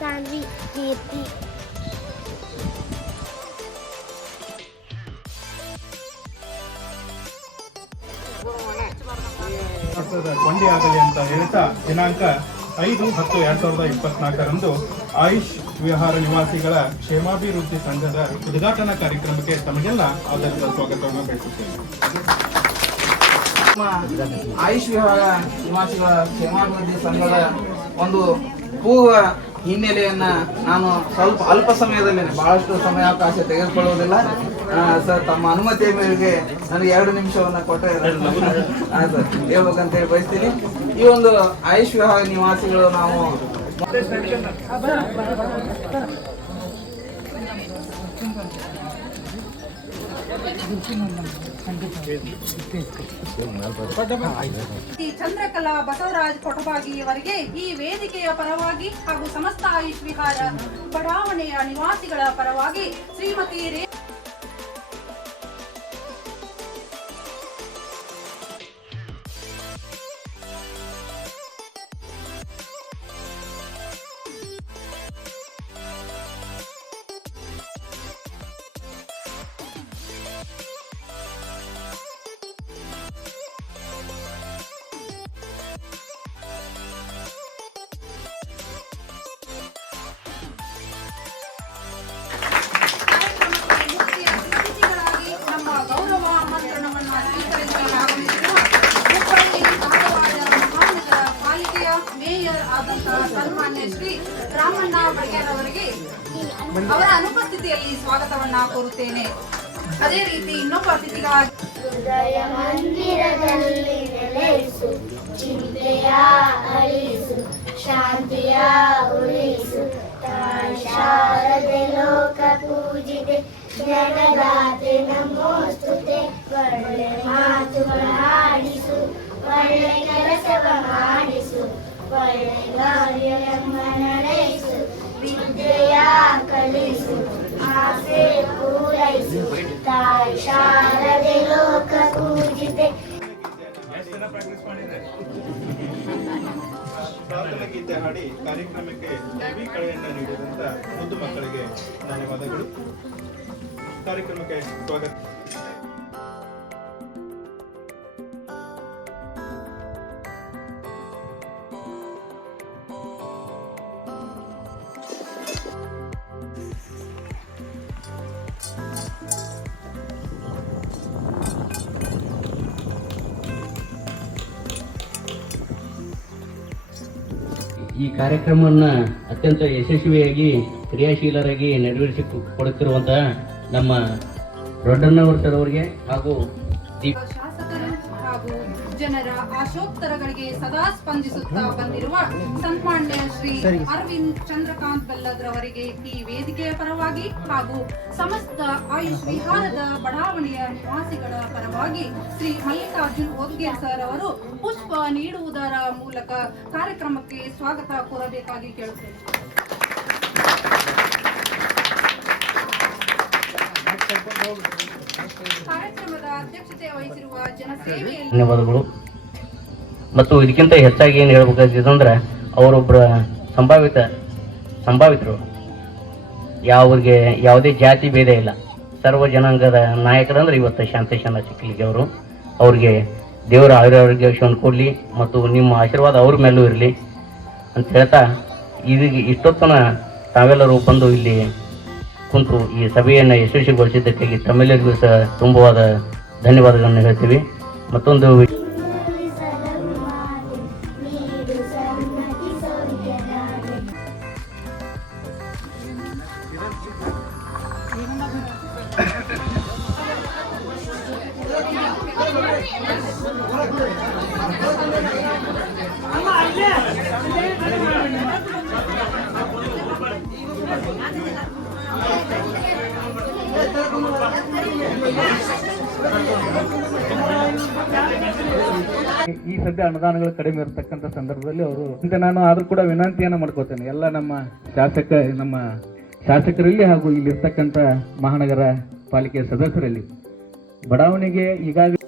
ಸಾನ್ವಿ, ಕೀರ್ತಿ. ಕೊಂಡಿ ಆಗಲಿ ಅಂತ ಹೇಳ್ತಾ ದಿನಾಂಕ 5/10/2024 ಆಯುಷ್ ವಿಹಾರ ನಿವಾಸಿಗಳ ಕ್ಷೇಮಾಭಿವೃದ್ಧಿ ಸಂಘದ ಉದ್ಘಾಟನಾ ಕಾರ್ಯಕ್ರಮಕ್ಕೆ ತಮಗೆಲ್ಲ ಆಧಾರದ ಸ್ವಾಗತವನ್ನು ಬಯಸುತ್ತೇನೆ. ಆಯುಷ್ ವಿಹಾರ ನಿವಾಸಿಗಳ ಕ್ಷೇಮಾಭಿವೃದ್ಧಿ ಸಂಘದ ಒಂದು ಪೂರ್ವ ಹಿನ್ನೆಲೆಯನ್ನ ನಾನು ಸ್ವಲ್ಪ ಅಲ್ಪ ಸಮಯದಲ್ಲಿ ಬಹಳಷ್ಟು ಸಮಯಾವಕಾಶ ತೆಗೆದುಕೊಳ್ಳುವುದಿಲ್ಲ ಸರ್. ತಮ್ಮ ಅನುಮತಿಯ ಮೇರೆಗೆ ನನಗೆ 2 ನಿಮಿಷವನ್ನ ಕೊಟ್ಟರೆ ಹೇಳ್ಬೇಕಂತ ಹೇಳಿ ಬಯಸ್ತೀನಿ. ಈ ಒಂದು ಆಯುಷ್ ವಿಹಾರ ನಿವಾಸಿಗಳು ನಾವು ಚಂದ್ರಕಲಾ ಬಸವರಾಜ್ ಕೊಟಬಾಗಿಯವರಿಗೆ ಈ ವೇದಿಕೆಯ ಪರವಾಗಿ ಹಾಗೂ ಸಮಸ್ತ ಆಯುಷ್ ವಿಹಾರ ಬಡಾವಣೆಯ ನಿವಾಸಿಗಳ ಪರವಾಗಿ ಶ್ರೀಮತಿ ಸನ್ಮಾನ್ಯ ಶ್ರೀ ರಾಮಣ್ಣ ಬಡಿಗೇರ್ ಅವರಿಗೆ ಅವರ ಅನುಪಸ್ಥಿತಿಯಲ್ಲಿ ಸ್ವಾಗತವನ್ನ ಕೋರುತ್ತೇನೆ. ಅದೇ ರೀತಿ ಇನ್ನೊಬ್ಬ ಅತಿಥಿಗಳಾಗಿ ಹೃದಯ ಮಂದಿರದಲ್ಲಿ ನೆಲೆಸು, ಚಿಂತೆಯ ಅಳಿಸು, ಶಾಂತಿಯ ಉಳಿಸು, ಶಾರದೆ ಲೋಕ ಪೂಜಿತೆ, ಜಗದಾತೆ ನಮೋಸ್ತುತೆ. ಒಳ್ಳೆ ಮಾತುಗಳ ಆಡಿಸು, ಒಳ್ಳೆ ಕೆಲಸವ ಮಾಡಿಸು, ಒಳ್ಳೆ ಕಾರ್ಯವನ್ನು ನಡೆಸು, ವಿದ್ಯೆಯ ಕಲಿಸು, ಆಸೆ ಪೂರೈಸು, ತಾಯಿ ಶಾರದೆ ಲೋಕ ಪೂಜಿತೆ. ಪ್ರಾರ್ಥನಾ ಗೀತೆ ಹಾಡಿ ಕಾರ್ಯಕ್ರಮಕ್ಕೆ ದೈವಿ ಕಳೆಯನ್ನು ನೀಡಿದಂತ ಮುದ್ದು ಮಕ್ಕಳಿಗೆ ಧನ್ಯವಾದಗಳು. ಕಾರ್ಯಕ್ರಮಕ್ಕೆ ಸ್ವಾಗತ. ಈ ಕಾರ್ಯಕ್ರಮವನ್ನು ಅತ್ಯಂತ ಯಶಸ್ವಿಯಾಗಿ ಕ್ರಿಯಾಶೀಲರಾಗಿ ಕೊಡುತ್ತಿರುವಂತಹ ನಮ್ಮ ದೊಡ್ಡಣ್ಣವರ್ ಸರ್ ಅವರಿಗೆ ಹಾಗೂ ಶಾಸಕರು ಹಾಗೂ ಜನರ ಆಶೋತ್ತರಗಳಿಗೆ ಸದಾ ಸ್ಪಂದಿಸುತ್ತಾ ಬಂದಿರುವ ಸನ್ಮಾನ್ಯ ಶ್ರೀ ಅರವಿಂದ್ ಚಂದ್ರಕಾಂತ್ ಬೆಲ್ಲದ್ರವರಿಗೆ ಈ ವೇದಿಕೆಯ ಪರವಾಗಿ ಹಾಗೂ ಸಮಸ್ತ ಆಯುಷ್ ವಿಹಾರದ ಬಡಾವಣೆಯ ನಿವಾಸಿಗಳ ಪರವಾಗಿ ಶ್ರೀ ಮಲ್ಲಿಕಾರ್ಜುನ್ ಓದ್ಗೇರ್ ಸರ್ ಅವರು ಪುಷ್ಪ ನೀಡುವುದರ ಮೂಲಕ ಕಾರ್ಯಕ್ರಮಕ್ಕೆ ಸ್ವಾಗತ ಕೋರಬೇಕಾಗಿ ಕೇಳುತ್ತೇನೆ. ಕಾರ್ಯಕ್ರಮದ ಅಧ್ಯಕ್ಷತೆ ವಹಿಸಿರುವ ಜನಸೇವೆಯಲ್ಲಿ ಧನ್ಯವಾದಗಳು. ಮತ್ತು ಇದಕ್ಕಿಂತ ಹೆಚ್ಚಾಗಿ ಏನು ಹೇಳ್ಬೇಕಾದ್ರೆ ಅವರೊಬ್ಬರ ಸಂಭಾವಿತರು ಯಾವ್ರಿಗೆ ಯಾವುದೇ ಜಾತಿ ಭೇದ ಇಲ್ಲ, ಸರ್ವ ಜನಾಂಗದ ನಾಯಕರಂದ್ರೆ ಇವತ್ತು ಶಾಂತೇಶನ ಚಿಕ್ಕಲಿಗೆ ಅವ್ರಿಗೆ ದೇವರ ಆರೋಗ್ಯವನ್ನು ಕೊಡಲಿ ಮತ್ತು ನಿಮ್ಮ ಆಶೀರ್ವಾದ ಅವ್ರ ಮೇಲೂ ಇರಲಿ ಅಂತ ಹೇಳ್ತಾ ಇಷ್ಟೊತ್ತನ ತಾವೆಲ್ಲರೂ ಬಂದು ಇಲ್ಲಿ ಕುಂತು ಈ ಸಭೆಯನ್ನು ಯಶಸ್ವಿಗೊಳಿಸಿದ್ದಕ್ಕಾಗಿ ತಮ್ಮೆಲ್ಲರಿಗೂ ಸಹ ತುಂಬವಾದ ಧನ್ಯವಾದಗಳನ್ನು ಹೇಳ್ತೀವಿ. ಮತ್ತೊಂದು ಈ ಸದ್ಯ ಅನುದಾನಗಳು ಕಡಿಮೆ ಇರತಕ್ಕಂಥ ಸಂದರ್ಭದಲ್ಲಿ ಅವರು ನಾನು ಆದ್ರೂ ಕೂಡ ವಿನಂತಿಯನ್ನು ಮಾಡ್ಕೋತೇನೆ ಎಲ್ಲ ನಮ್ಮ ಶಾಸಕರಲ್ಲಿ ಹಾಗೂ ಇಲ್ಲಿರ್ತಕ್ಕಂಥ ಮಹಾನಗರ ಪಾಲಿಕೆಯ ಸದಸ್ಯರಲ್ಲಿ ಬಡಾವಣೆಗೆ ಈಗಾಗಲೇ